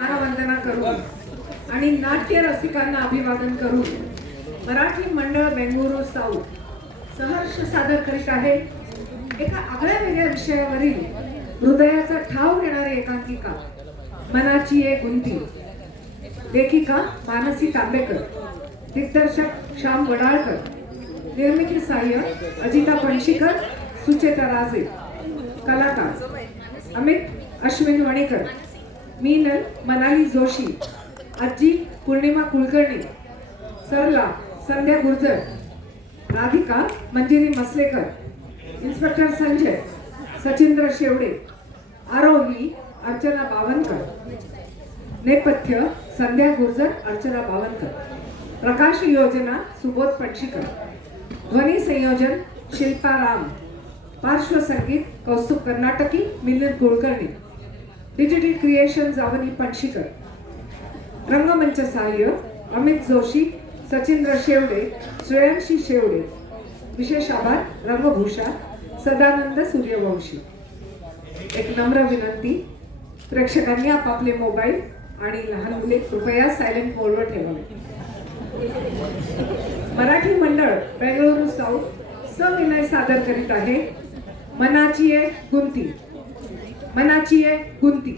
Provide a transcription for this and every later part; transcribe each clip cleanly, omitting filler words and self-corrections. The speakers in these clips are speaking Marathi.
वंदना करून आणि नाट्य रसिकांना अभिवादन करून मराठी मंडळ बेंगळुरू साऊथ सहर्ष सादर करीत आहे एका आगळ्या वेगळ्या विषयावरील हृदयाचा ठाव घेणारी एकांकिका मनाची एक गुंती. लेखिका मानसी तांबेकर, दिग्दर्शक श्याम वडाळकर, निर्मिती सहाय्य अजिता पणशीकर, सुचेता राजे, कलाकार अमित अश्विन वणेकर, मीनल मनाली जोशी, आजी पूर्णिमा कुलकर्णी, सरला संध्या गुर्जर, राधिका मंजिरी मसलेकर, इन्स्पेक्टर संजय सचिंद्र शेवडे, आरोही अर्चना बावनकर, नेपथ्य संध्या गुर्जर अर्चना बावनकर, प्रकाश योजना सुबोध पणशीकर, ध्वनी संयोजन शिल्पा राम, पार्श्वसंगीत कौस्तुभ कर्नाटकी मिलिंद कुलकर्णी, डिजिटल क्रिएशन जावनी पणशीकर, रंगमंच सहाय्य अमित जोशी, सचिंद्र शेवडे, श्रेयांशी शेवडे. विशेष आभार रंगभूषा सदानंद सूर्यवंशी. एक नम्र विनंती, प्रेक्षकांनी आपापले मोबाईल आणि लहान मुले कृपया सायलेंट मोडवर ठेवावे. मराठी मंडळ बेंगळुरू साऊथ सविनय सादर करीत आहे मनाची एक गुंती. मनाची एक गुंती.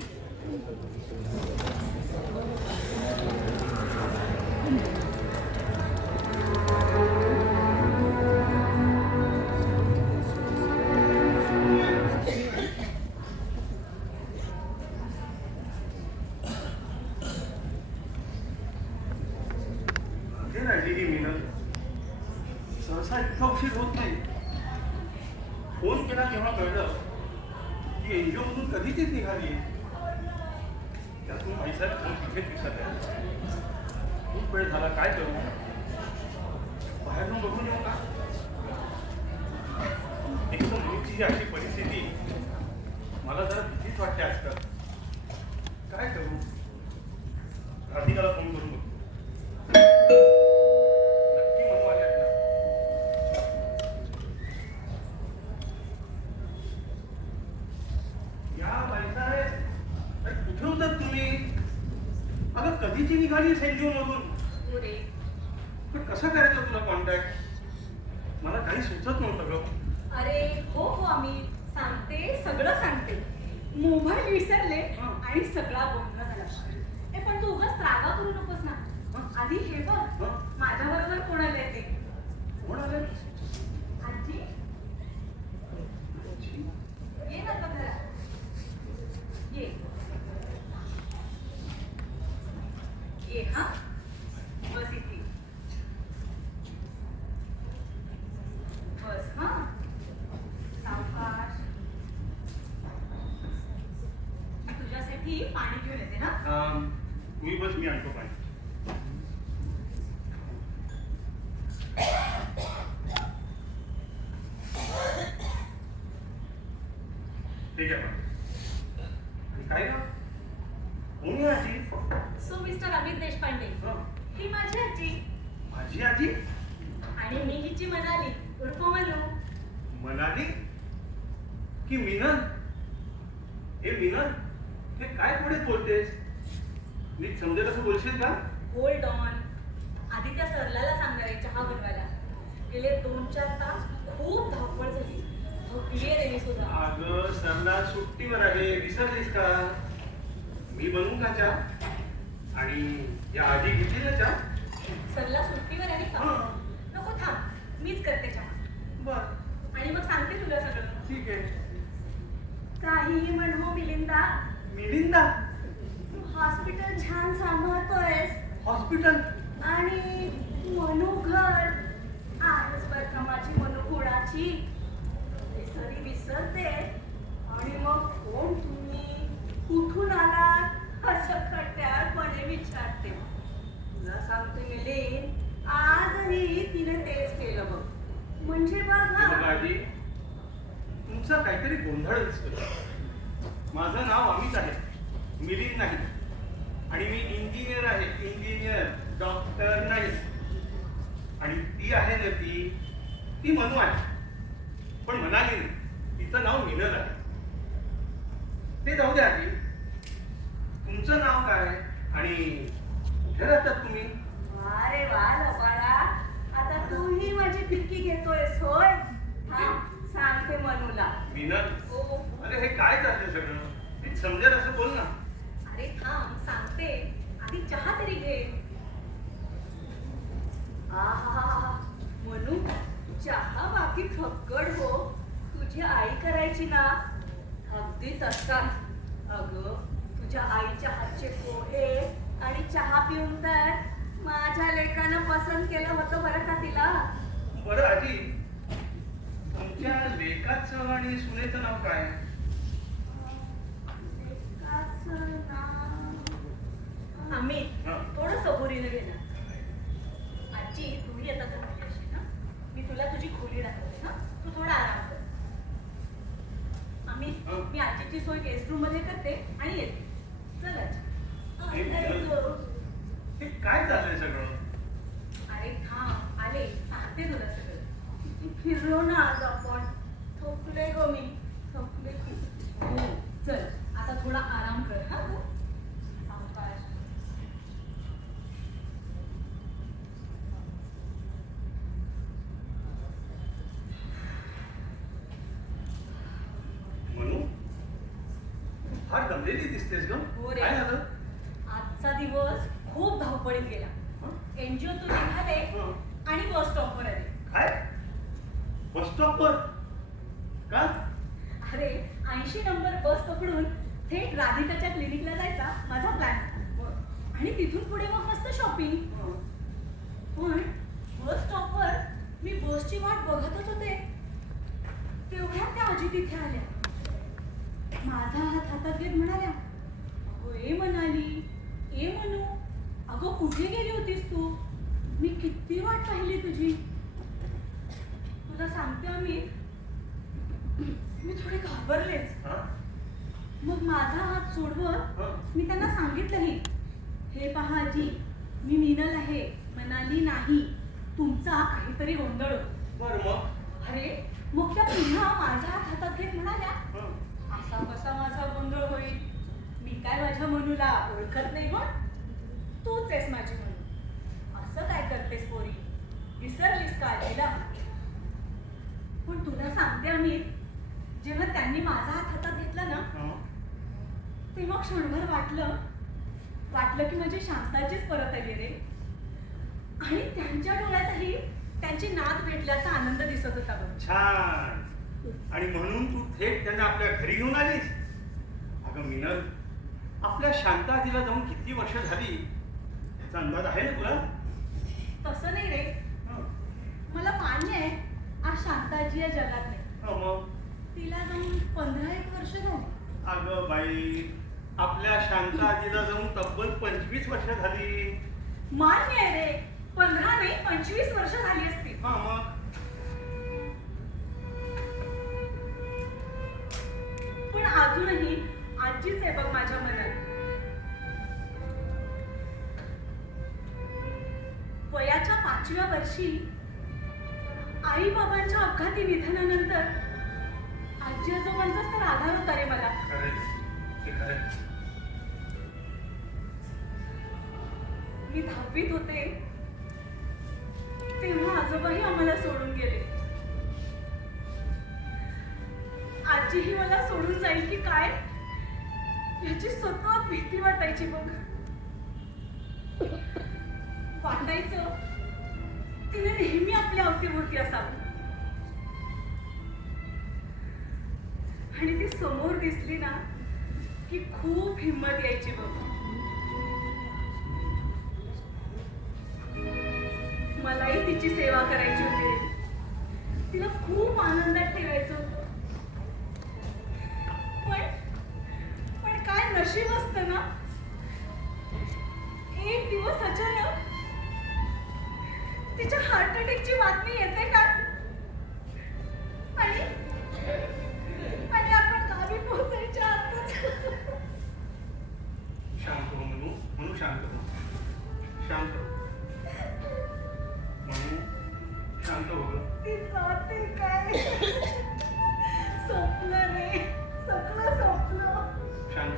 सहसा इतका उशीर होत नाही. फोन केला तेव्हा कळलं की एनजीओ मधून कधीच निघाली. त्यातून पैसा तिथे दिसत आहे. खूप वेळ झाला, काय करू? बाहेर बघून येऊ का? एकदम मुलीची अशी परिस्थिती मला जरा भीतीच वाटते आजकाल. काय करू? राधिकाला फोन करून बघतो. कधीची निघाली एनजीओ मधून? पण कसा करायचा तुला कॉन्टॅक्ट? मला काही सुचत नव्हतं ग. अरे हो हो, आम्ही सांगते, सगळं सांगते. मोबाईल विसरले आणि सगळा गोंधळ झाला. पण तू उगाच रागा करू नकोस ना. आधी हे बघ, माझ्या बरोबर कोण आले ते. कोण आले? आजी ये ना घरात, ये ये. हा बस इथे बस. हा सावकाश. तुझ्यासाठी पाणी घेऊन येते ना. मी बस, मी आणतो पाणी. ठीक आहे. काय ग? कोणी आजी? सो मिस्टर अमित देशपांडे, ही माझी आजी. माझी आजी? आणि मी हिची मनाली उर्फ मनू. मनाली की मीनल? हे मीनल, हे काय पुढे बोलतेस? नीट समजेल असं बोलशील का? Hold on. आधी त्या सरलाला सांगणार आहे चहा बनवायला. गेले 2-4 तास खूप धावपळ झाली. थकलीये रे मी सुद्धा. अगं सरला सुट्टीवर आहे, विसरलीस का? मी बनवू का चहा? आणि या आजी घेतली ना चहा? सरला सुट्टीवर आहे का? नको, थांब, मीच करते चहा. बर, आणि मग सांगते तुला सगळं. ठीक आहे. काहीही म्हण हो मिलिंदा, मिलिंदा? तू हॉस्पिटल छान सांभाळतोयस. हॉस्पिटल? आणि मनू घर. आजच बदनामाची मनू कुणाची तरी विसरते. आणि मग कोण तुम्ही, कुठून आलात असं खट्याळपणे विचारते. तुला सांगते मिलिंद, आजही तिने तेच केलं बघ. म्हणजे बघा आजी, तुमचा काहीतरी गोंधळ दिसतोय. माझं नाव अमित आहे, मिलिंद नाही. आणि मी इंजिनियर आहे, इंजिनियर, डॉक्टर नाही. आणि ती आहे ना, ती मनू आहे. पण म्हणाली नाही, तिचं नाव मिनल आहे. ते जाऊ द्या आजी. तुमचं नाव काय आणि कुठे राहतात तुम्ही? अरे वा लबाडा, आता तूही माझी फिरकी घेतोयस होय? हा, सांगते मनूला. मिनल, हो. अरे हे काय चाललंय सगळं? नीट समजेल असं बोल ना. अरे थांब सांगते, आधी चहा तरी घे. आहा, मनू, चहा बाकी फक्कड हो. तुझी आई करायची ना, अगदी तसाच. अगं, तुझ्या आईच्या हातचे पोहे आणि चहा पिऊन तर माझ्या लेकानं पसंत केलं होतं बरं का तिला. बरं आजी, तुमच्या लेकाचं आणि सुनेचं नाव काय? लेकाचं नाव अमित. हा. थोडं सबुरीने घेणार. आजी, तुम्ही येतात तर माझ्याशी ना, मी तुला तुझी खोली दाखवते ना, तू थोडा आराम कर. अमित, हा. मी आजीची सोय गेस्ट रूम मध्ये करते आणि येते. चल आजी. हे मिनल, हे काय चाललंय सगळं? अरे थांब, आले, सांगते तुला सगळं. फिरलो ना आज आपण, थकले गो मी, थकले खूप. हो, चल आता थोडा आराम कर हा तू. सावकाश. म्हणू फार दमलेली दिसतेस ग. हो रे. काय झालं? आजचा दिवस खूप धावपळीत गेला. हं? एनजीओ तू निघाले हं. आणि बस स्टॉपवर आले. काय? बस स्टॉपवर? का? अरे 80 नंबर बस पकडून थेट राधिकाच्या क्लिनिकला जायचा माझा प्लॅन. आणि तिथून पुढे मग मस्त शॉपिंग. पण बस स्टॉपवर मी बसची वाट बघतच होते, तेवढ्यात त्या आजी तिथे आल्या. माझा हात हातात घेत म्हणाल्या, अगं ए मनाली, ए मनू, अगं कुठे गेली होतीस तू? मी किती वाट पाहिली तुझी. तुला सांगते आम्ही, मी थोडे घाबरलेच. हं? मग माझा हात सोडवत हं? मी त्यांना सांगितलंही, हे पहा आजी, मी मिनल आहे, मनाली नाही. तुमचा काहीतरी गोंधळ होतो. बरं मग? अरे मग त्या पुन्हा माझा हात हातात घेत म्हणाल्या, हं. असा कसा माझा गोंधळ होईल? मी काय माझ्या मनूला ओळखत नाही हो. तूच आहेस माझी मनू. असं काय करतेस पोरी? विसरलीस का आजीला? पण तुला सांगते आम्ही, जेव्हा त्यांनी माझा हात हातात घेतला ना, हं? तेव्हा क्षणभर वाटलं की माझी शांताचीच परत आली रे. आणि त्यांच्या डोळ्यातही त्यांची नात भेटल्याचा आनंद दिसत होता बघ. छान. आणि म्हणून तू थेट त्यांना आपल्या घरी घेऊन आलीस? अगं मिनल, आपल्या शांता आजीला जाऊन किती वर्ष झाली याचा अंदाज आहे ना तुला? तसं नाही रे, हं. मला मान्य आहे आज शांताजी या जगात नाही. हं, मग? तिला जाऊन 15-1 वर्ष झाली. अगं बाई, आपल्या शांता आजीला जाऊन तब्बल 25 वर्ष झाली. मान्य आहे रे, 15 नाही 25 वर्ष झाली असतील. हा मग? पण अजूनही आजीच आहे बघ माझ्या मनात. वयाच्या 5व्या वर्षी आई बाबांच्या अपघाती निधनानंतर आजी आजोबांचाच तर आधार होता रे मला. खरंय, ते खरंय. मी 10वीत होते तेव्हा आजोबाही आम्हाला सोडून गेले. आजीही मला सोडून जाईल की काय याची सतत भीती वाटायची बघ. वाटायचं तिने नेहमी आपल्या अवतीभोवती असावं. आणि ती समोर दिसली ना की खूप हिंमत यायची बघ. मलाही तिची सेवा करायची होती. तिला खूप आनंदात ठेवायचं होतं. पण काय नशीब असतं ना, एक दिवस अचानक तिच्या हार्ट अटॅकची बातमी येते का आणि आपण गावी पोहोचायच्या आतच. शांत हो म्हणू, म्हणू शांत हो. शांत हो. म्हणू शांत हो गं. ती जाते काय? स्वप्न रे, सगळं स्वप्न. शांत हो.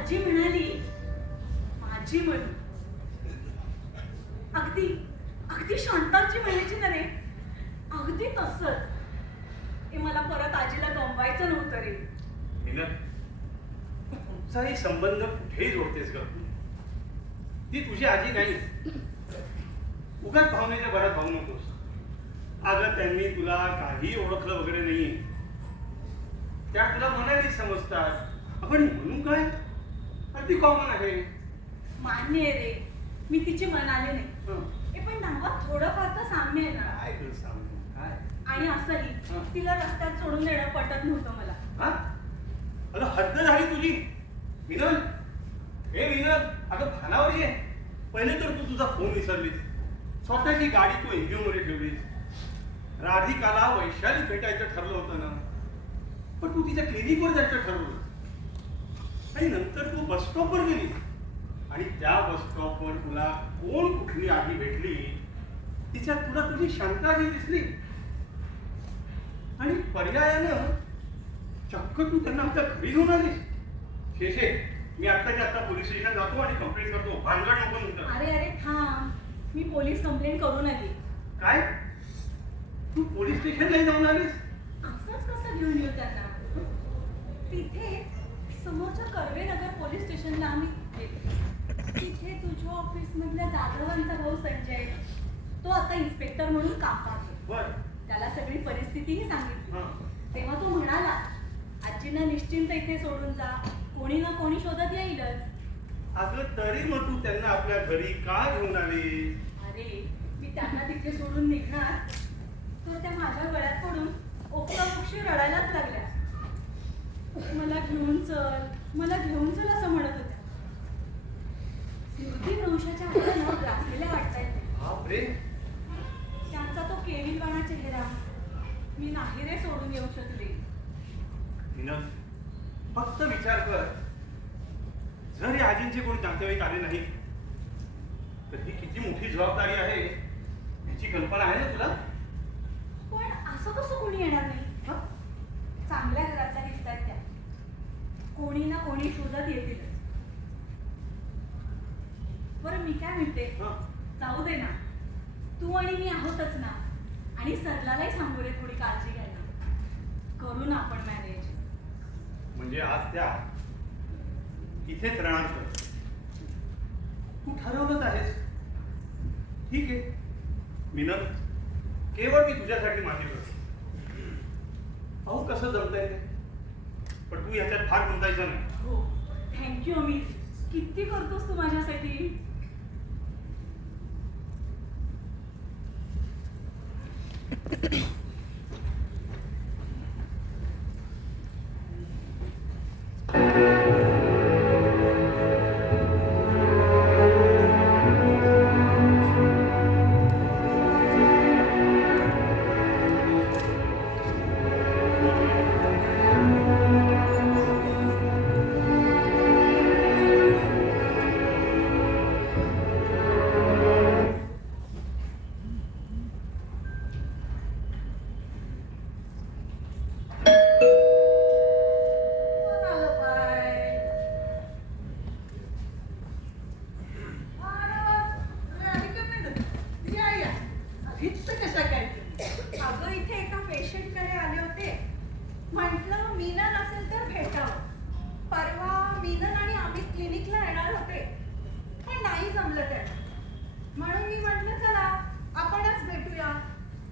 आजी म्हणाली माझी मन अगदी अगदी शांताची म्हणायची ना रे, अगदी तसंच. हे मला परत आजीला गमवायचं नव्हतं रे. मिनल, तुमचाही संबंध कुठेही जोडतेस ग. ती तुझी आजी नाही. उगाच भावनेच्या भरात भाऊ नकोस. अगं त्यांनी तुला काही ओळखलं वगैरे नाही. त्या तुला मनाने समजतात. आपण म्हणून काय अगदी कॉमन आहे. मान्य आहे रे, मी तिचे मन आले नाही. हं. हे पण नावात थोडंफार तर साम्य आहे ना. काय तुला सांगू काय? आणि असंही हं. तिला रस्त्यात सोडून देणं पटत नव्हतं मला. हा? अगं हद्द झाली तुझी. विनल, हे विनल, अगं भानावर ये. पहिले तर तू तुझा फोन विसरलीस. स्वतःची गाडी तू एनजीओ मध्ये ठेवलीस. राधिकाला वैशाली भेटायचं ठरलं होतं ना, पण तू तिच्या क्लिनिकवर जायचं ठरवलं. आणि नंतर तू बस स्टॉपवर गेली. आणि त्या बस स्टॉपवर तुला कोण कुठली आजी भेटली, तिच्यात तुला तुझी शांताजी दिसली. आणि पर्यायानं चक्क तू त्यांना आमच्या घरी घेऊन आलीस. शेषे, मी आत्ताच्या आत्ता पोलीस स्टेशन जातो आणि कंप्लेंट करतो. भानगड नको नंतर. अरे अरे थांब, मी पोलीस कंप्लेंट करून आली. काय? तू पोलीस स्टेशनला जाऊन आलीस? असंच कसं घेऊन येऊ त्यांना? तिथे समोरच्या कर्वेनगर पोलीस स्टेशनला आम्ही गेलो. तिथे तुझ्या ऑफिस मधल्या जाधवांचा भाऊ संजय, तो आता इन्स्पेक्टर म्हणून काम पाहतो. बर. त्याला सगळी परिस्थितीही सांगितली. हं. तेव्हा तो म्हणाला, आजींना निश्चिंत इथे सोडून जा, कोणी ना कोणी शोधत येईलच. अगं तरी मग तू त्यांना आपल्या घरी का घेऊन आलीस? अरे मी त्यांना तिथे सोडून निघणार तर त्या माझ्या गळ्यात पडून ओक्साबोक्षी रडायलाच लागल्या. मला घेऊन चल, मला घेऊन चल असं म्हणत होत्या. स्मृतिभ्रंशाच्या हातानं ग्रासलेल्या वाटतायत. बापरे. त्यांचा तो केविलवाणा चेहरा मी नाही रे सोडून येऊ शकले. विनल, फक्त विचार कर, जर या आजींचे कोणी नातेवाईक आले नाही तर ही किती मोठी जबाबदारी आहे याची कल्पना आहे ना तुला? पण असं कसं कोणी येणार नाही? हं? चांगल्या घरातल्या दिसतात त्या, कोणी ना कोणी शोधत येतील. बरं मी काय म्हणते, हं. जाऊ दे ना, तू आणि मी आहोतच ना. आणि सरलालाही सांगू रे थोडी काळजी घ्यायला. करू ना आपण मॅनेज. म्हणजे आज त्या इथेच राहणार कर. तू ठरवलंच आहेस. ठीक आहे मिनल, केवळ मी तुझ्यासाठी माझी करतो. पाहू कसं जमतंय ते. पण तू ह्याच्यात फार गुंतायचं नाही. हो, थँक्यू अमित. किती करतोस तू माझ्यासाठी. अगं इथे एका पेशंटकडे आले होते. म्हटलं मीनन असेल तर भेटावं. परवा मीनन आणि अमित क्लिनिकला येणार होते, पण नाही जमलं त्यांना. म्हणून मी म्हटलं चला आपणच भेटूया.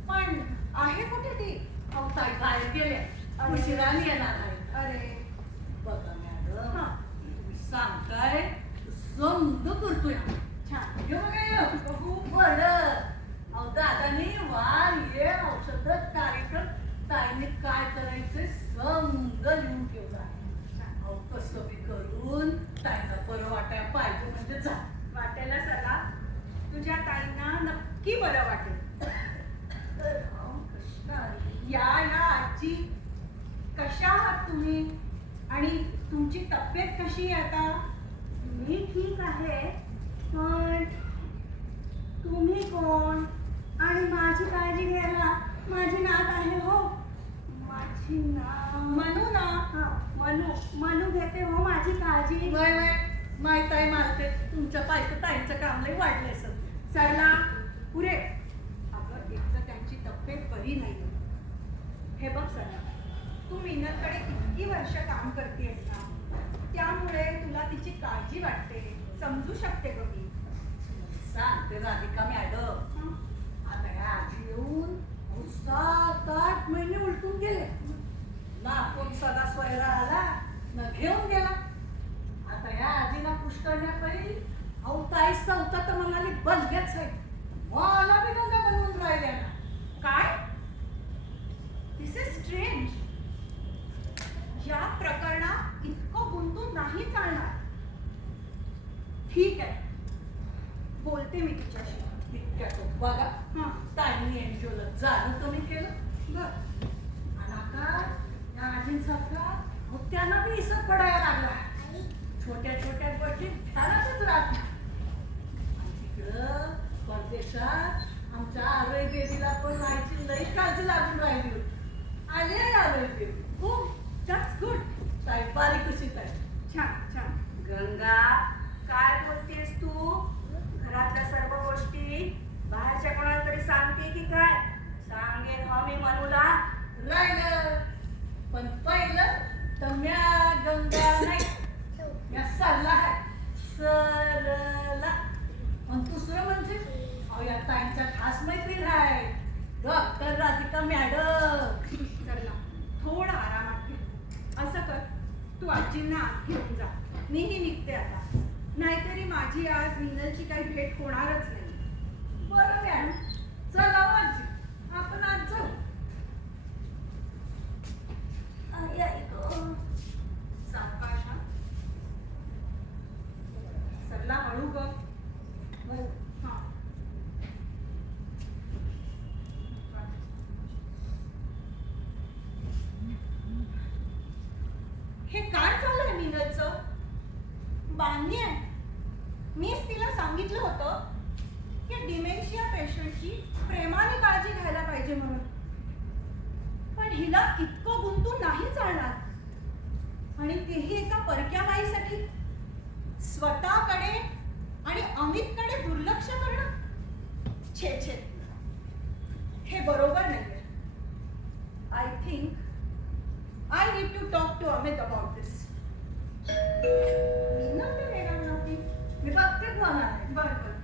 पण आहे कुठे ती? अहो ताई बाहेर गेल्या, उशिराने येणार आहे. अरे बघा मॅडम, हा. सांगताय समज करतोय. छान. ये बघा ये. बघू बरं. अहो दादानी वार ये औषध कार्यक्रम ताईने काय करायचे समज लिहून ठेवला. अहो कसं बी करून ताईला बरं वाटायला पाहिजे म्हणजे जा. वाटायला चला, तुझ्या ताईंना नक्की बरं वाटेल. कृष्णा या या आजी, कशा आहात तुम्ही? आणि तुमची तब्येत कशी आहे आता? मी ठीक आहे, पण तुम्ही कोण? आणि माझी काळजी घ्यायला माझी नात आहे हो. माझी नात मनू ना. मनू घेते हो माझी काळजी. आजी वय वय माहित आहे मालते तुमच्या पायचं ताईंचं काम लई वाढलंय सर. सरला पुरे. अगं एक तर त्यांची तब्येत बरी नाही. हे बघ सरला, तू मीनलकडे इतकी वर्ष काम करतेस ना, त्यामुळे तुला तिची काळजी वाटते. समजू शकते ग मी. सांगते राधिका मॅडम, हं? आता या आजी येऊन 7-8 महिने उलटून गेले ना. कोण सदा स्वयरा आला न घेऊन गेला. आता या आजीला पुश करण्यापैकी अहो ताई चौथा तर म्हणाली बलगेच आहे. मला बी गंगा बनवून राहिल्या ना. काय? दिस इज स्ट्रेंज. या प्रकरणात इतकं गुंतून नाही चालणार. ठीक आहे, बोलते मी तिच्याशी. इतक्या तो बघा हं. ताईंनी एनजीओला जाणं कमी केलं. बर. आणि आता या आजींसारखा मग त्यांना बी इसर पडायला लागला. छोट्या छोट्या गोष्टी ध्यानातच राहत नाही. आणि तिकडं परदेशात आमच्या आरोय बेबीला पण राहायची लई काळजी लागून राहिली होती. आले आरोय बेबी. हो, दॅट्स गुड. ताई बारीक कशीच आहे. छान छान. गंगा, काय बोलतेस तू? घरातल्या सर्व गोष्टी बाहेरच्या कोणाला तरी सांगते की काय? सांगेन हा मी मनूला. राहिलं पण पहिलं तर म्या गंगा नाही, म्या सरला आहे. सरला. आणि दुसरं म्हणजे अहो या ताईंच्या खास मैत्रीण आहे डॉक्टर राधिका मॅडम. सरला, थोडा आरामात घे. असं कर, तू आजींना आत घेऊन जा. मीही निघते आता. नाहीतरी माझी आज मीनलची काही भेट होणारच नाही. बरं मॅडम, चला माझी आपण आज जाऊ. आई, आई गं. सावकाश हा. सरला हळू ग. हा. हे काय चाललंय मीनलचं? बांधणी आहे. मीच तिला सांगितलं होतं की डिमेन्शिया पेशंटची प्रेमाने काळजी घ्यायला पाहिजे म्हणून. पण हिला इतकं गुंतून नाही चालणार. आणि तेही एका परक्या बाईसाठी. स्वतःकडे आणि अमितकडे दुर्लक्ष करणं. छे छे, हे बरोबर नाहीये. I think I need to talk to Amit about this. Meenal तर येणार नव्हती. मी बघते कोण आहे. बरं बरं.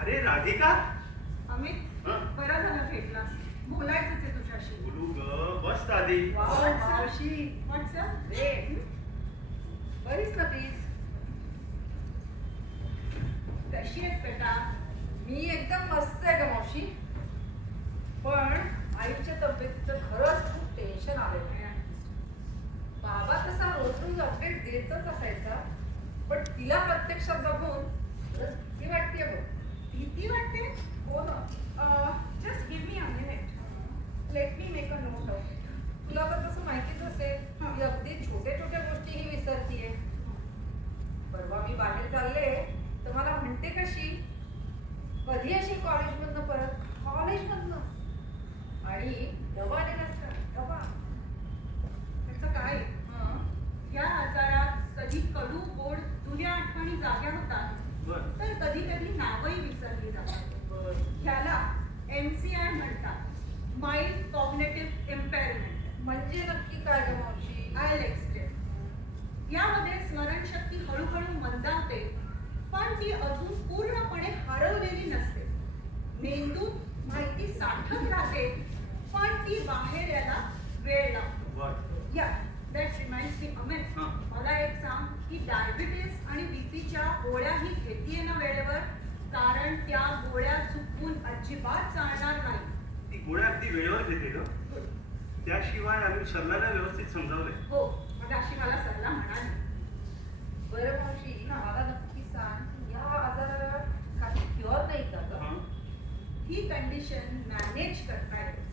अरे राधिका, अमित, हं? बरं झालं भेटलास. बोलायचंच आहे तुझ्याशी. बोलू ग, बस आधी. मावशी व्हॉट्सअप. रे बरीच ना प्लीज. कशी आहेस बेटा? मी एकदम मस्त आहे ग मावशी. पण आईच्या तब्येतीचं खरंच खूप टेन्शन आलंय. बाबा तसा रोज रोज अपडेट देतच असायचा, पण तिला प्रत्यक्षात बघून खरंच भीती वाटते बघ. भीती वाटते? हो ना. Just give me a minute. Let me make a note of it. तुला तर तसं माहितीच असेल की अगदी छोट्या छोट्या गोष्टीही विसरतीये. परवा मी बाहेर चालले तर मला म्हणते कशी, कधी अशी कॉलेजमधनं परत, कॉलेजमधनं, आणि डबा दिलास का? डबा. त्याचं काय? हं. या आजारात कधी कडू गोड जुन्या आठवणी जाग्या होतात, बर. तर कधी कधी नावही विसरली जातात. ह्याला MCI म्हणतात, माइल्ड कॉग्निटिव्ह इम्पेअरमेंट. म्हणजे नक्की काय ग मावशी? I explain. यामध्ये स्मरणशक्ती हळूहळू मंदावते, पण ती अजून पूर्णपणे हरवलेली नसते. मेंदूत माहिती साठत राहते, पण ती बाहेर यायला वेळ लागतो. बर. या दॅट रिमाइंड्स मी अमित, हां. मला एक सांग की डायबिटीस आणि बीपीच्या गोळ्याही घेतीये ना वेळेवर? कारण त्या गोळ्या चुकवून अजिबात चालणार नाही. ती गोळ्या अगदी वेळेवर घेते ग. त्याशिवाय आम्ही सरलाला व्यवस्थित समजावलंय. हो, मग अशी मला सरला म्हणाली. बरं मावशी, मला नक्की सांग, या आजाराला काही क्युअर नाही का ग? हं? ही कंडिशन मॅनेज करता येते.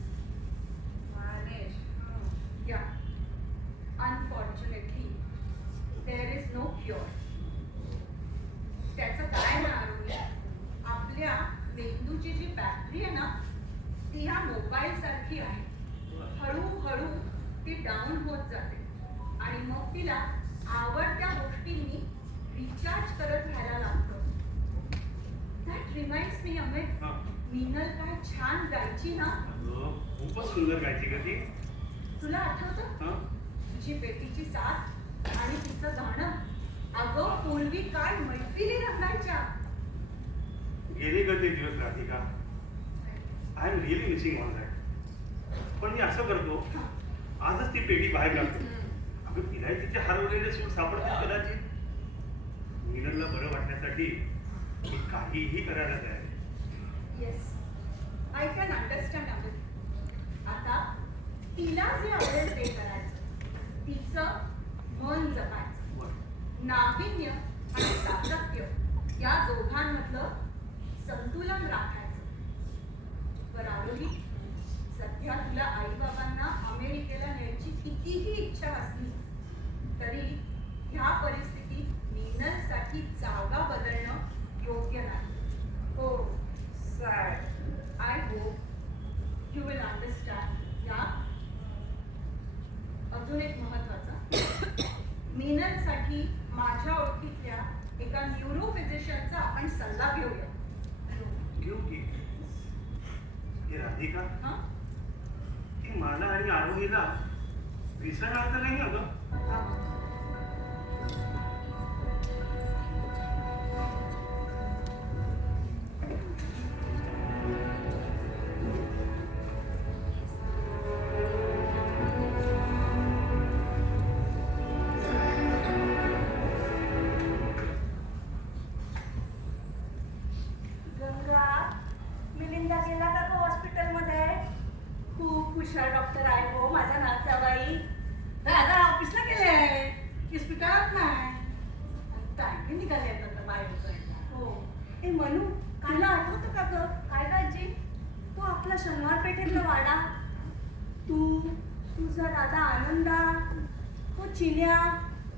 मॅनेज. या unfortunately there is no cure. त्याचं काय होणार? आपल्या मेंदूची जी बॅटरी आहे ना, ती ह्या मोबाईल सारखी आहे. हळूहळू ती डाऊन होत जाते आणि मग तिला आवडत्या गोष्टींनी रिचार्ज करत राहायला लागतं. दॅट रिमाइंड्स मी अमित, हा. मीनल काय छान गायची ना. अगं, खूपच सुंदर गायची का ती. तुला आठवतं हा? तिची बेटीची साथ आणि तिचं गाणं. अगं पूर्वी काय मैफिली रंगायच्या. गेले ग ते दिवस Radhika. I am really missing on that. पण मी असं करतो, आजच ती पेढी बाहेर काढतो. अगं तिलाही तिचे हरवलेले सूट सापडतील कदाचित. मीनलला बरं वाटण्यासाठी मी काहीही करायला तयार आहे. Yes, I can understand Amit. आता तिला जे आवडेल ते करायचं, तिचं मन जपायचं. बरं. नाविन्य आणि सातत्य या दोघांमधलं संतुलन राखायचं. बरं आरोही, सध्या तुला आईबाबांना अमेरिकेला न्यायची कितीही इच्छा असली तरी ह्या परिस्थितीत मीनलसाठी जागा बदलणं योग्य नाही. हो, sad. I hope you will understand. या अजून एक महत्वाचं, मीनलसाठी माझ्या ओळखीतल्या एका न्यूरो फिजिशियनचा आपण सल्ला घेऊया. घेऊ की. हे राधिका, हा? ती मला आणि आरोहीला विसरणार तर नाही अगं. हा. गंगा, मिलिंदा गेला का गं हॉस्पिटलमध्ये? खूप हुशार डॉक्टर आहे हो माझा नाथजाबाई. दादा ऑफिसला गेले, इस्पितळात नाही. टाकी निघाले आता बाहेर जायला. हो. ए मनू, तुला आठवतं का ग? काय गाजी? तो आपला शनिवार पेठेतला वाडा. तू, तुझा दादा आनंदा, तो चिन्या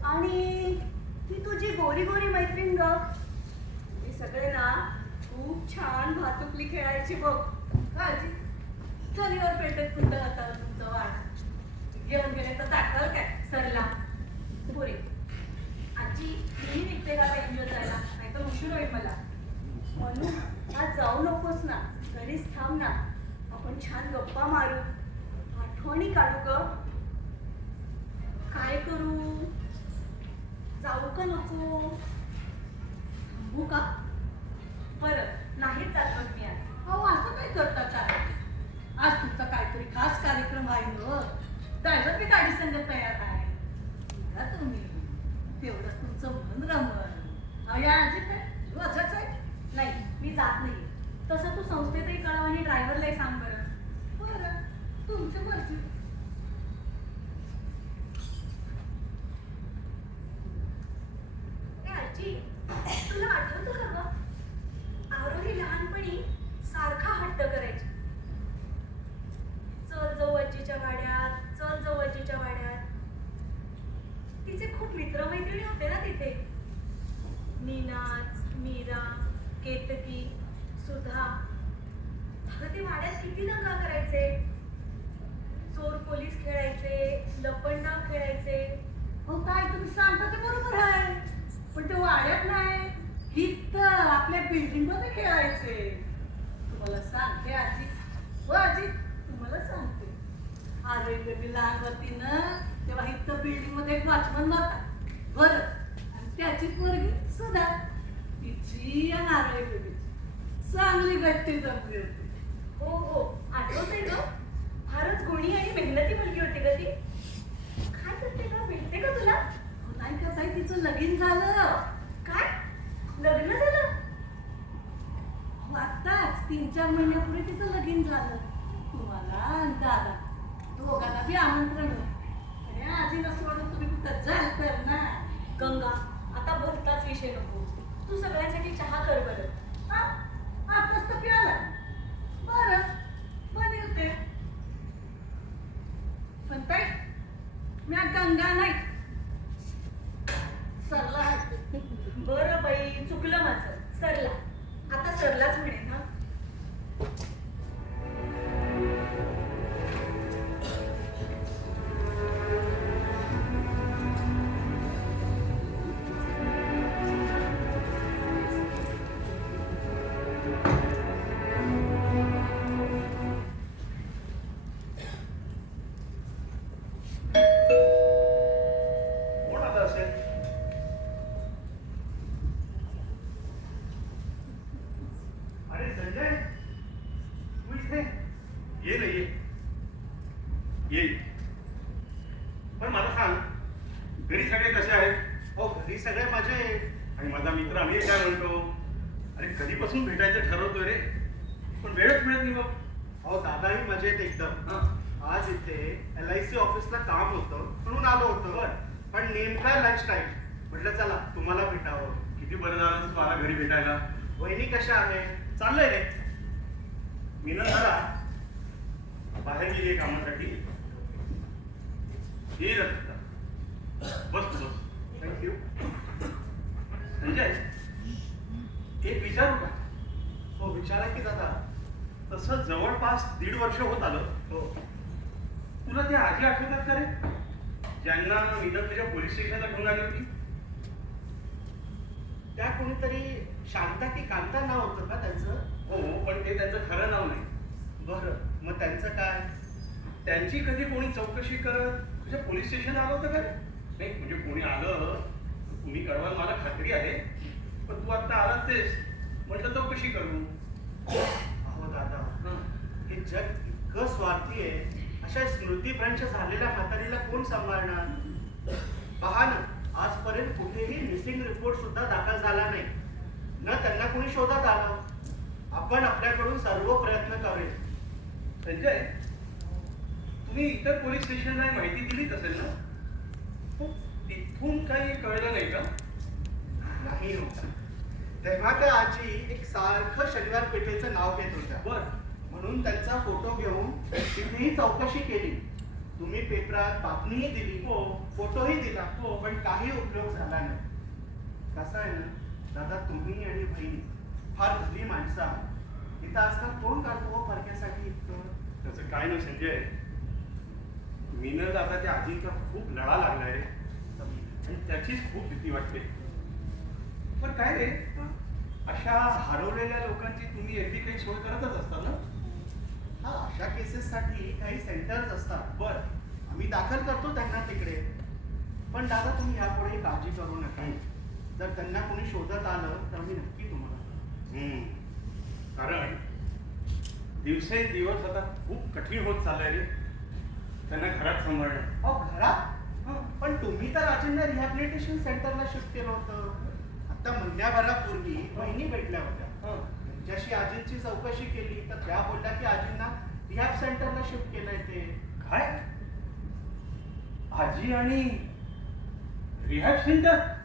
आणि ती तुझी गोरी गोरी मैत्रीण ग. ते सगळे ना खूप छान भातुकली खेळायची बघ. काळजी शनिवार पेठेत कुठं आता तुमचं वाढ घेऊन गेले तर दाखल काय सरला. पुरे आजी, मी निघते का एन्जॉय करायला, नाहीतर उशीर होईल मला. मनू, आज जाऊ नकोस ना, घरीच थांब ना. आपण छान गप्पा मारू, आठवणी काढू ग. काय करू? जाऊ का नको? थांबू का? बरं, नाहीच जात मग मी आज. अहो असं काय करता काय? आज तुमचा काहीतरी खास कार्यक्रम आहे ना. ड्रायव्हर बी गाडी संग तयार आहे. निघा तुम्ही, तेवढंच तुमचं मन रमण. या आजी काय रोजच आहे. नाही, मी जात नाही. तसं तू संस्थेतही कळव आणि ड्रायव्हरलाही सांग बरं. बरं, तुमची मर्जी. ए आजी, तुला आठवतं का ग? आरोही लहानपणी सारखा हट्ट करायची. चल जाऊ आजीच्या वाड्यात, चल जाऊ आजीच्या वाड्यात. तिचे खूप मित्रमैत्रिणी होते ना तिथे. नीनाज, मीरा, केतकी, सुधा. अगं ते वाड्यात किती दंगा करायचे. चोर पोलीस खेळायचे, लपंडाव खेळायचे. हो काय तुम्ही सांगता ते बरोबर आहे, पण ते वाड्यात नाही, इथं आपल्या बिल्डिंग मध्ये खेळायचे. तुम्हाला सांगते आजी, हो आजी तुम्हाला सांगते. आरोही बेबी लहान होती ना तेव्हा इथं बिल्डिंग मध्ये एक वॉचमन होता बरं, आणि त्याची पोरगी सुद्धा. तिची आणि आरोही बेबीची चांगली गट्टी जमली होती. हो हो, आठवतंय ग. फारच गुणी आणि मेहनती मुलगी होती ग ती. काय करते का? भेटते का तुला? हो, नाही का ताई, तिचं लगीन झालं. काय? लग्न झालं? हो, आत्ताच 3-4 महिन्यापूर्वी तिचं लगीन झालं. तुम्हाला आणि दादा दोघांना बी आमंत्रण आहे. आणि आजीला सोडून तुम्ही कुठं जाल तर ना. गंगा, आता भलताच विषय नको. तू सगळ्यांसाठी चहा कर बरं. हा, आताच तर प्याला. बरं, बनवते. पण ताई, मी गंगा नाही, सरला आहे. बरं बाई, चुकलं माझं. सरला. आता सरलाच म्हणेन ना. ये ना ये पण मला सांग घरी सगळे कसे आहेत? हो घरी सगळे मजे आहे. आणि माझा मित्र अनिल काय म्हणतो? अरे कधीपासून भेटायचं ठरवतोय रे, पण वेळच मिळत नाही बघ. अहो दादाही मजेत एकदम. हा. आज इथे LIC ऑफिसला काम होतं म्हणून आलो होतो. पण नेमका लंच टाइम म्हटलं चला तुम्हाला भेटावं. किती बरं झालं तू मला घरी भेटायला. वहिनी कशा आहे? चाललंय रे. मी ना जरा बाहेर गेली कामासाठी. येईल आता. बस तू बस. थँक्यू. संजय, एक विचारू का? हो विचारा की दादा. तसं जवळपास 1.5 वर्ष होत आलं. हो तुला ते आजी आठवतात का रे, ज्यांना मीनं तुझ्या पोलीस स्टेशनला घेऊन आली होती? त्या कोणीतरी शांता की कांता नाव होतं का त्यांचं? हो, पण ते त्यांचं खरं नाव नाही. बरं मग त्यांचं काय? त्यांची कधी कोणी चौकशी करत तुझ्या पोलीस स्टेशनला आलं होतं का रे? नाही म्हणजे कोणी आलं तुम्ही कळवाल मला खात्री आहे, पण तू आता आलाच तेस म्हटलं चौकशी करू. अहो दादा हे जग इतकं स्वार्थी आहे. अशा स्मृतीभ्रंश झालेल्या म्हातारीला कोण सांभाळणार? पहा ना आजपर्यंत कुठेही मिसिंग रिपोर्ट सुद्धा दाखल झाला नाही, न त्यांना कोणी शोधत आलं. आपण आपल्याकडून सर्व प्रयत्न करूया. संजय, तुम्ही इतर पोलीस स्टेशनला माहिती दिलीच असेल ना? तिथून काही कळलं नाही का? नाही होता. तेव्हा त्या आजी एक सारखं शनिवार पेठेचं नाव घेत होत्या. बर. म्हणून त्यांचा फोटो घेऊन तिथेही चौकशी केली. तुम्ही पेपरात बातमीही दिली, हो. फोटोही दिला, हो. पण काही उपयोग झाला नाही. कसं आहे ना दादा, तुम्ही आणि बहिणी फार भली माणसं आहात. इथं आजकाल कोण काढतो हो परक्यासाठी इतकं? त्याचं काय ना संजय, मीनं आता त्या आजींचा खूप लढा लागलाय रे, आणि त्याचीच खूप भीती वाटते. पण काय रे, अशा हरवलेल्या लोकांची तुम्ही एरवी काही सोय करतच असता ना? हा अशा केसेससाठी काही सेंटर्स असतात. बर. आम्ही दाखल करतो त्यांना तिकडे. पण दादा तुम्ही यापुढे काळजी करू नका. जर त्यांना कोणी शोधत आलं तर मी नक्की तुम्हाला कारण दिवसेंदिवस आता खूप कठीण होत चाललंय रे त्यांना घरात सांभाळणं. अहो घरात? पण तुम्ही तर आजींना रिहॅबिलिटेशन सेंटरला शिफ्ट केलं होतं. आता महिन्याभरापूर्वी बहिणी भेटल्या होत्या. त्यांच्याशी आजींची चौकशी केली तर त्या बोलल्या की आजींना रिहॅब सेंटरला शिफ्ट केलंय ते. काय? आजी आणि रिहॅब सेंटर?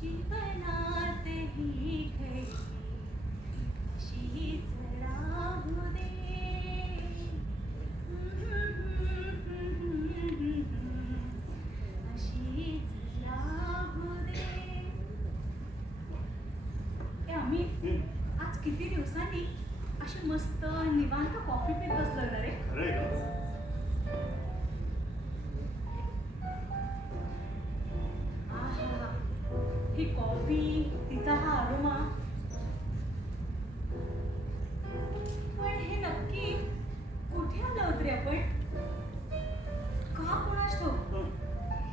जीवनात ही घडी शीच राहू दे. अशीच राहू दे. ए आम्ही आज किती दिवसांनी अशी मस्त निवांत कॉफी पीत बसलोय ना रे. खरंय का? आहा, ही कॉफी, तिचा हा अरोमा. पण हे नक्की कुठे आलं होतं रे आपण? का कोणास ठाऊक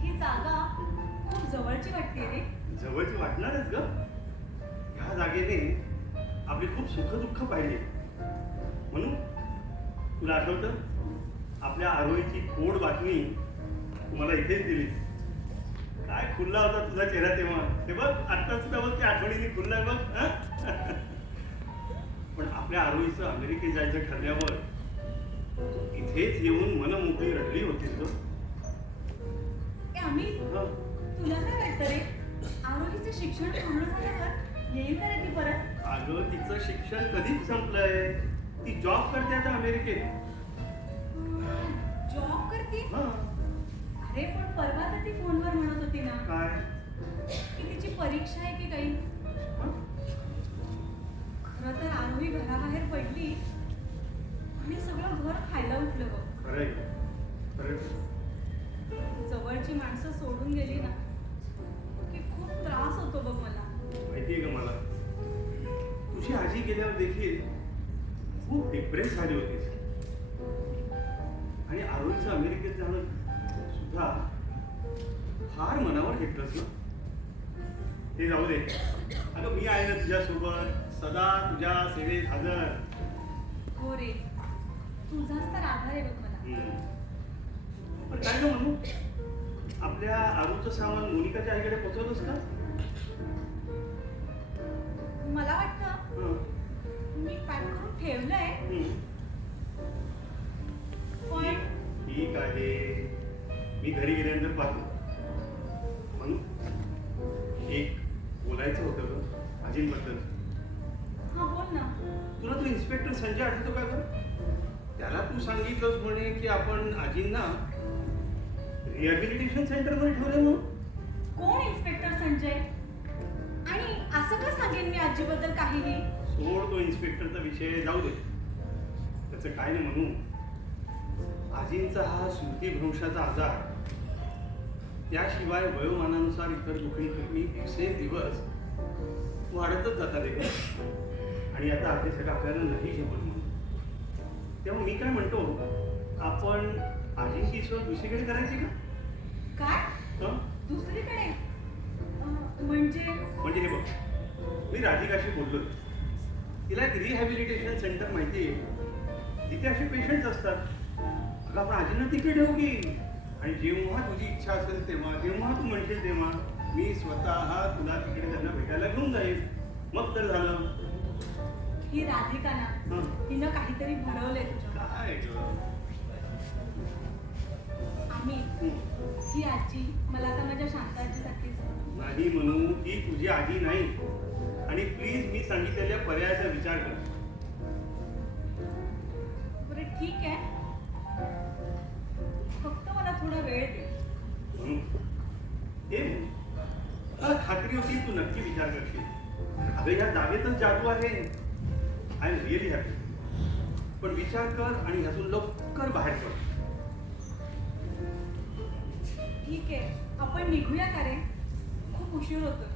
ही जागा खूप जवळची वाटते रे. जवळची वाटणारच ग. ह्या जागेने आपली खूप सुख-दुःख पाहिली, म्हणून तुला आठवतं आपल्या आरोहीची गोड बातमी तुम्हाला इथेच दिली. काय खुलला होता तुझा चेहरा तेव्हा. ते बघ आत्ता सुद्धा बघ त्या आठवणीने खुललाय बघ. पण आपल्या आरोहीचं अमेरिकेत जायचं ठरल्यावर इथेच येऊन मनमोकळी रडली होतीस ग. ए आम्ही हं. तुला काय वाटतं रे आरोहीचं शिक्षण पूर्ण झाल्यावर येईल का रे ती परत? अगं तिचं शिक्षण कधीच संपलंय. ती जॉब करते आता अमेरिकेत. जॉब करते? हं. अरे पण परवा तर ती फोनवर म्हणत होती ना काय? की तिची परीक्षा आहे की काही. हं? खरं तर आरोही घराबाहेर पडली आणि सगळं घर खायला उठलं बघ. खरंय खरंय. जवळची माणसं सोडून गेली ना की खूप त्रास होतो बघ मला. माहितीये का मला, तुझी आजी गेल्यावर देखील खूप डिप्रेस झाली होतीस. आणि आरोहीचं अमेरिकेत जाणं सुद्धा फार मनावर घेतलंस ना. ते जाऊ दे. अगं मी आहे ना तुझ्यासोबत, सदा तुझ्या सेवेत हजर. हो रे तुझाच तर आधार आहे बघ मला. पण काय ग म्हणू, आपल्या आरूचं सामान मोनिकाच्या आईकडे पोहोचवलंस का? मला वाटतं हं. मी पॅक करून ठेवलंय पण ठीक आहे, मी घरी गेल्यानंतर पाहतो. म्हणून एक बोलायचं होतं ग आजींबद्दल. हा बोल ना. तुला तो इन्स्पेक्टर संजय आठवतो का ग? त्याला तू सांगितलंस म्हणे की आपण आजींना रिहॅबिलिटेशन सेंटरमध्ये ठेवलं म्हणून. कोण इन्स्पेक्टर संजय? आणि असं का सांगेन मी आजीबद्दल काहीही? सोड तो इन्स्पेक्टरचा विषय, जाऊ दे त्याचं काय नाही म्हणू. आजींचा हा स्मृतिभ्रंशाचा आजार, त्याशिवाय वयोमानानुसार इतर दुखणी दिवसेंदिवस वाढतच जातात रे. आणि आता आधी सगळं आपल्याला नाही झेपत म्हणून. तेव्हा मी काय म्हणतो, आपण आजींची सोय दुसरीकडे करायची का? काय हं? दुसरीकडे? म्हणजे म्हणजे हे बघ, मी राधिकाशी बोललो. तिला एक रिहॅबिलिटेशन सेंटर माहिती आहे, तिथे असे पेशंट्स असतात. अगं आपण आजींना तिकडे ठेवू की, आणि जेव्हा तुझी इच्छा असेल तेव्हा, जेव्हा तू म्हणशील तेव्हा मी स्वतः तुला तिकडे त्यांना भेटायला घेऊन जाईल. मग तर झालं. ही राधिका ना हं. हिनं काहीतरी भरवलंय तुझ्या. काय गं? आम्ही हं. ही आजी मला आता माझ्या शांताजीसाठीच नाही म्हणू, ती तुझी आजी नाही. आणि प्लीज मी सांगितलेल्या पर्यायाचा विचार कर. बरं ठीक आहे, फक्त मला थोडा वेळ दे. म्हणून हे म्हणून मला खात्री होती तू नक्की विचार करशील. अगं या जागेतच जादू आहे. I am really happy. पण विचार कर आणि ह्यातून लवकर बाहेर पड. ठीक आहे, आपण निघूया का रे? खूप उशीर होतो.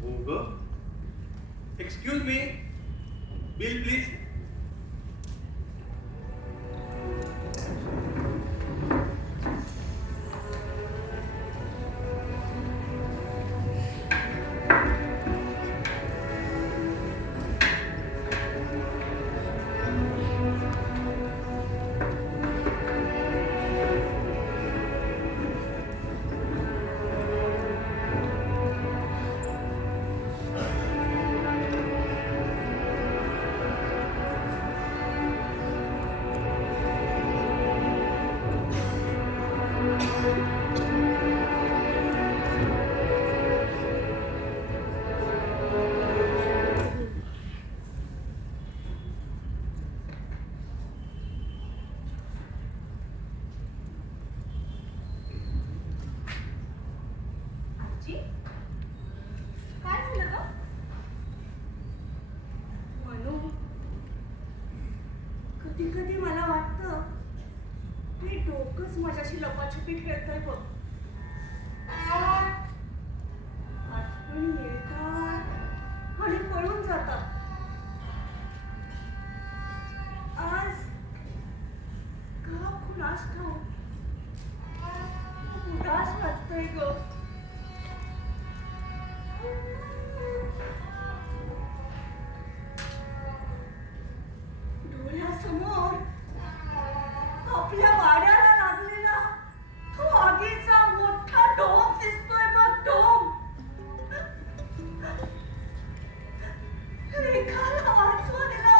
हो ग. Excuse me, bill please. आजी काय झालं ग? म्हणू कधी कधी मला वाटतं मी डोकंच माझ्याशी लपाछपी खेळतोय बघ. आठवणी येतात आणि पळून जातात. आज का कुणास ठाऊक खूप उदास वाटतंय ग. डोळ्यासमोर आपल्या वाड्याला लागलेला तो आगीचा मोठा डोम दिसतोय बघ. डोम रेखाला वाचवायला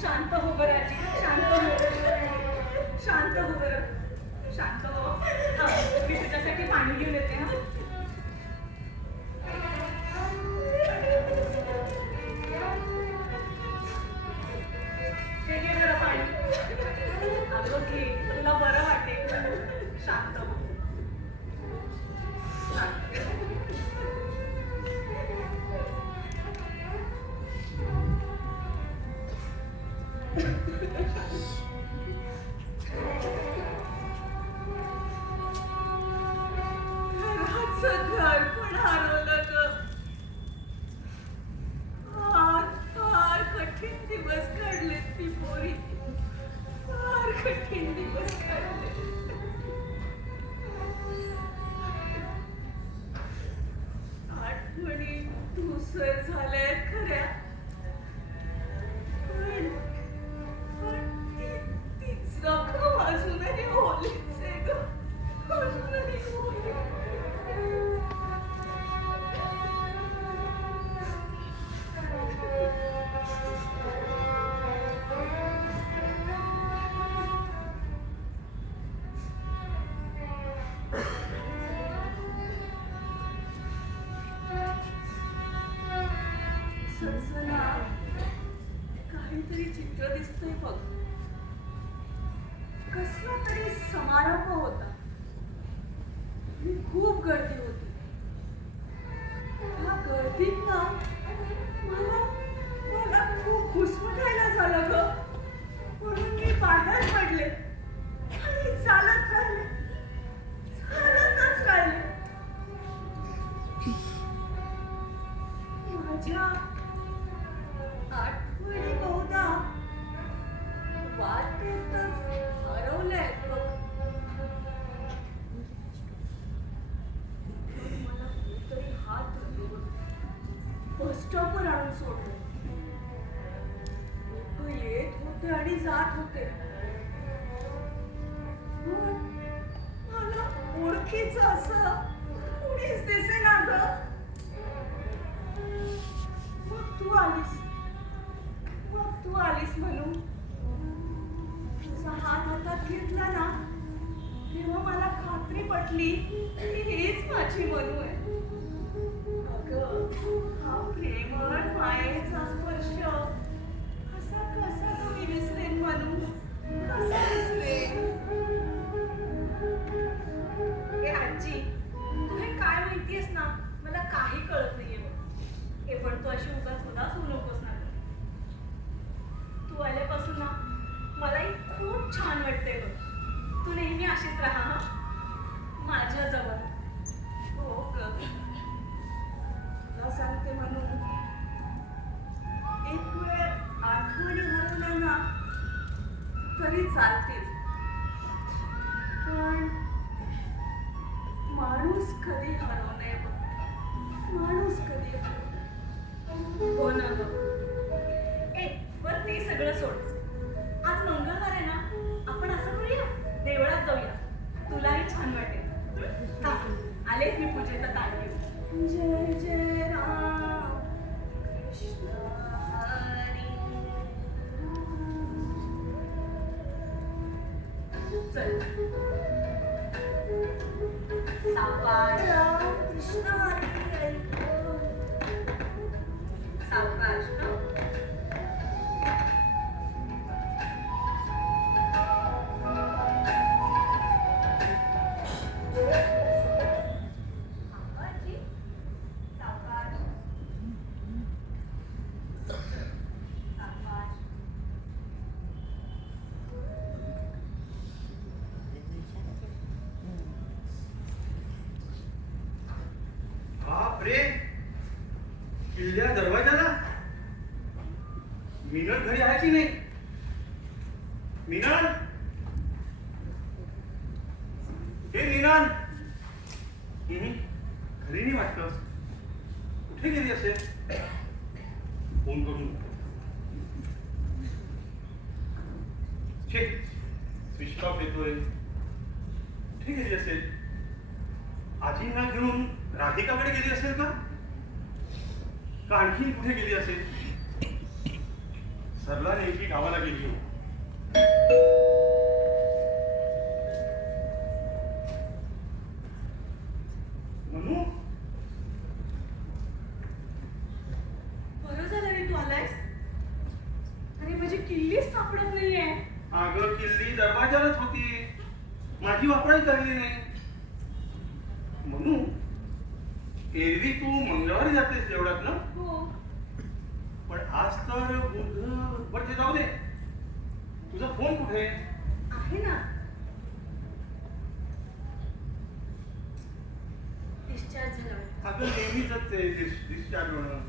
शांत हो बरं आजी, शांत हो. शांत हो बरं, शांत हो. हा, मी तुझ्यासाठी पाणी घेऊन येते हा. हे घे बरं पाणी. अगं घे, तुला बरं वाटेल. शांत हो. शांत. घराचं घर पण हरवलं ग. फार फार कठीण दिवस काढलेत ती पोरी. फार कठीण दिवस काढले. आठवणी धूसर झाल्यात खऱ्या. पण ती जखम अजूनही ओलीच आहे ग. अजूनही ओली. सजना, काहीतरी चित्र दिसतंय बघ. कसला तरी समारंभ होता आणि खूप गर्दी होती. त्या गर्दीत ना मला मला खूप घुसमटायला झालं ग. म्हणून मी बाहेर पडले आणि चालतच राहिले. माझ्या आठवणी बहुधा वाटेतच हरवल्यात बघ. मला कोणीतरी हात धरले. बस स्टॉपवर आणून सोडलं. लोक येत होते आणि जात होते. पण मला ओळखीचं असं कुणीच दिसेना ग. मग तू आलीस म्हणून तुझा हात हातात घेतला ना, तेव्हा मला खात्री पटली की हीच माझी मनू आहे. अगं, हा प्रेमळ मायेचा स्पर्श असा कसा तुम्ही विसरेन मनू, कसा विसरेन. ए आजी, तू हे काय म्हणतीयस ना, मला काही कळत नाहीये बघ. हे पण तू अशी उगाच उदास होऊ नकोस ना. तू आल्यापासून ना मलाही खूप छान वाटतंय बघ. तू नेहमी अशीच राहा हा माझ्याजवळ. हो ग, तुला सांगते म्हणून एक वेळ आठवणी हरवल्या ना तरी चालतील. पण माणूस कधी हरवू नये बघ. माणूस कधी हरवू नये. हो ना गं. ए, बरं ते सगळं सोड. आज मंगळवार आहे ना, आपण असं करूया, देवळात जाऊया. तुलाही छान वाटेल. हा, आलेच मी पूजेचा ताट घेऊन. जय जय राम कृष्ण हरी. चल. सावकाश राम कृष्ण हरी. सावकाश हं. सावकाश. सावकाश. बाप रे, किल्ल्या दरवाजाला मिनल घरी आहे की नाही? मिनल, हे मिनल. घरी नाही वाटतं. कुठे गेली असेल? फोन करून स्विच ऑफ येतोय. कुठे गेली असेल? आजींना घेऊन राधिकाकडे गेली असेल का आणखीन कुठे गेली असेल? सरला नेमकी गावाला गेली. मनू, बरं झालं रे तू आलायस. अरे माझी किल्लीच सापडत नाहीये. अगं किल्ली दरवाजालाच होती, माझी वापराही करली नाही. म्हणू, एरवी तू मंगळवारी जातेस देवळात ना, हो. पण आज तर बुध. बरं ते जाऊ दे, तुझा फोन कुठे? आहे ना. डिस्चार्ज झाला. अगं नेहमीच ते डिस्चार्ज होणं.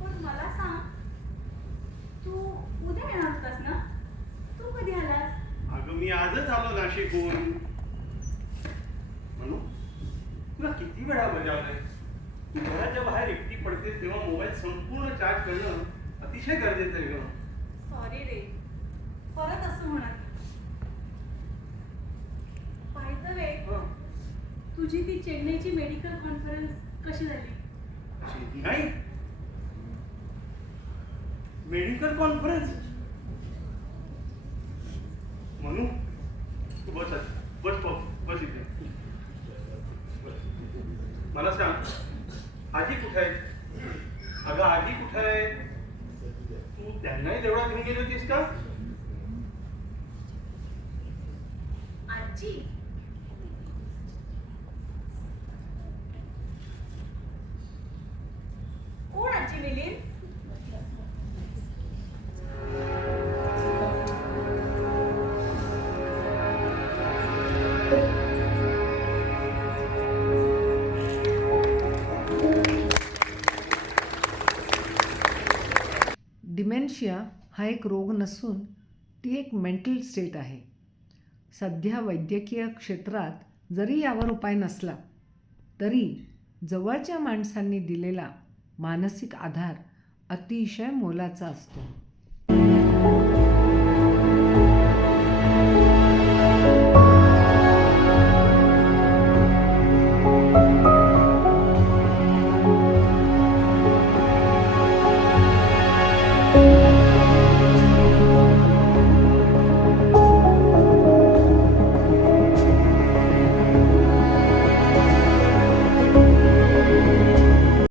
पण मला सांग, तू उद्या येणार होतास ना? तू कधी आलास? अगं मी आजच आलो नाशिकहून. म्हणू, तुला किती वेळा बजावलंय? तू घराच्या बाहेर एकटी पडतेस तेव्हा मोबाईल संपूर्ण चार्ज करणं अतिशय गरजेचं आहे गं. सॉरी रे, परत असं होणार. बाय द वे, हं. तुझी ती चेन्नईची मेडिकल कॉन्फरन्स कशी झाली? नाही, मेडिकल कॉन्फरन्स. म्हणू, तू बस बस बस इथे. मला सांग, आजी कुठे आहे? अगं आजी कुठे आहे? तू त्यांनाही देवळात घेऊन गेली होतीस का? आजी? कोण आजी मिलिंद? डिमेन्शिया हा एक रोग नसून ती एक मेंटल स्टेट आहे. सध्या वैद्यकीय क्षेत्रात जरी यावर उपाय नसला तरी जवळच्या माणसांनी दिलेला मानसिक आधार अतिशय मोलाचा असतो.